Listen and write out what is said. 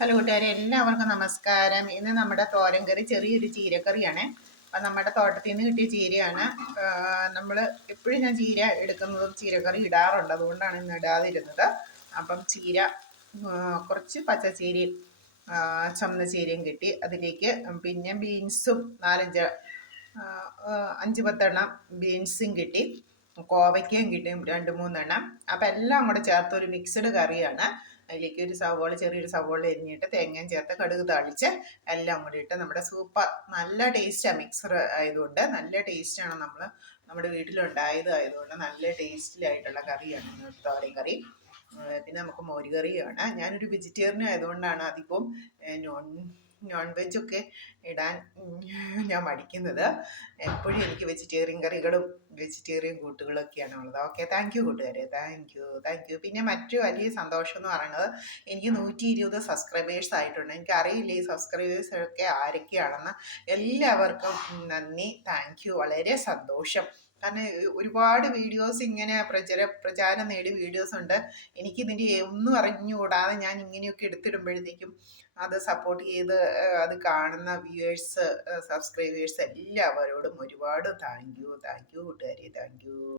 Hello കൂട്ടുകാരെ, എല്ലാവർക്കും നമസ്കാരം. ഇന്ന് നമ്മുടെ തോരൻ കറി ചെറിയൊരു ചീരക്കറിയാണ്. അപ്പം നമ്മുടെ തോട്ടത്തിൽ നിന്ന് കിട്ടിയ ചീരയാണ്. നമ്മൾ എപ്പോഴും ഞാൻ ചീര എടുക്കുന്നതും ചീരക്കറി ഇടാറുണ്ട്, അതുകൊണ്ടാണ് ഇന്ന് ഇടാതിരുന്നത്. അപ്പം ചീര കുറച്ച് പച്ചച്ചീരയും ചുമന്ന ചീരയും കിട്ടി. അതിലേക്ക് പിന്നെ ബീൻസും 5-10 എണ്ണം ബീൻസും കിട്ടി, കോവയ്ക്കയും കിട്ടി 2-3 എണ്ണം. അപ്പം എല്ലാം കൂടെ ചേർത്ത് ഒരു മിക്സഡ് കറിയാണ്. അതിലേക്ക് ചെറിയൊരു സവോള എരിഞ്ഞിട്ട് തേങ്ങയും ചേർത്ത് കടുക് താളിച്ച് എല്ലാം കൂടി ഇട്ട് നമ്മുടെ സൂപ്പർ നല്ല ടേസ്റ്റാണ്. മിക്സർ ആയതുകൊണ്ട് നല്ല ടേസ്റ്റാണ്. നമ്മുടെ വീട്ടിലുണ്ടായത് ആയതുകൊണ്ട് നല്ല ടേസ്റ്റിലായിട്ടുള്ള കറിയാണ് തോരൻ കറി. പിന്നെ നമുക്ക് മോരുകറിയാണ്. ഞാനൊരു വെജിറ്റേറിയൻ ആയതുകൊണ്ടാണ് അധികവും നോൺ വെജൊക്കെ ഇടാൻ ഞാൻ മടിക്കുന്നത്. എപ്പോഴും എനിക്ക് വെജിറ്റേറിയൻ കറികളും വെജിറ്റേറിയൻ കൂട്ടുകളൊക്കെയാണ് ഉള്ളത്. ഓക്കെ, താങ്ക് യു കൂട്ടുകാരെ, താങ്ക് യു. പിന്നെ മറ്റു വലിയ സന്തോഷം എന്ന് പറയുന്നത്, എനിക്ക് 120 സബ്സ്ക്രൈബേഴ്സ് ആയിട്ടുണ്ട്. എനിക്കറിയില്ല ഈ സബ്സ്ക്രൈബേഴ്സൊക്കെ ആരൊക്കെയാണെന്ന്. എല്ലാവർക്കും നന്ദി, താങ്ക് യു, വളരെ സന്തോഷം. കാരണം ഒരുപാട് വീഡിയോസ് ഇങ്ങനെ പ്രചാരം നേടിയ വീഡിയോസ് ഉണ്ട്. എനിക്കിതിൻ്റെ ഒന്നും അറിഞ്ഞുകൂടാതെ ഞാൻ ഇങ്ങനെയൊക്കെ എടുത്തിടുമ്പോഴത്തേക്കും അത് സപ്പോർട്ട് ചെയ്ത് അത് കാണുന്ന വ്യൂവേഴ്സ്, സബ്സ്ക്രൈബേഴ്സ് എല്ലാവരോടും ഒരുപാട് താങ്ക് യു കൂട്ടുകാരെ, താങ്ക് യു.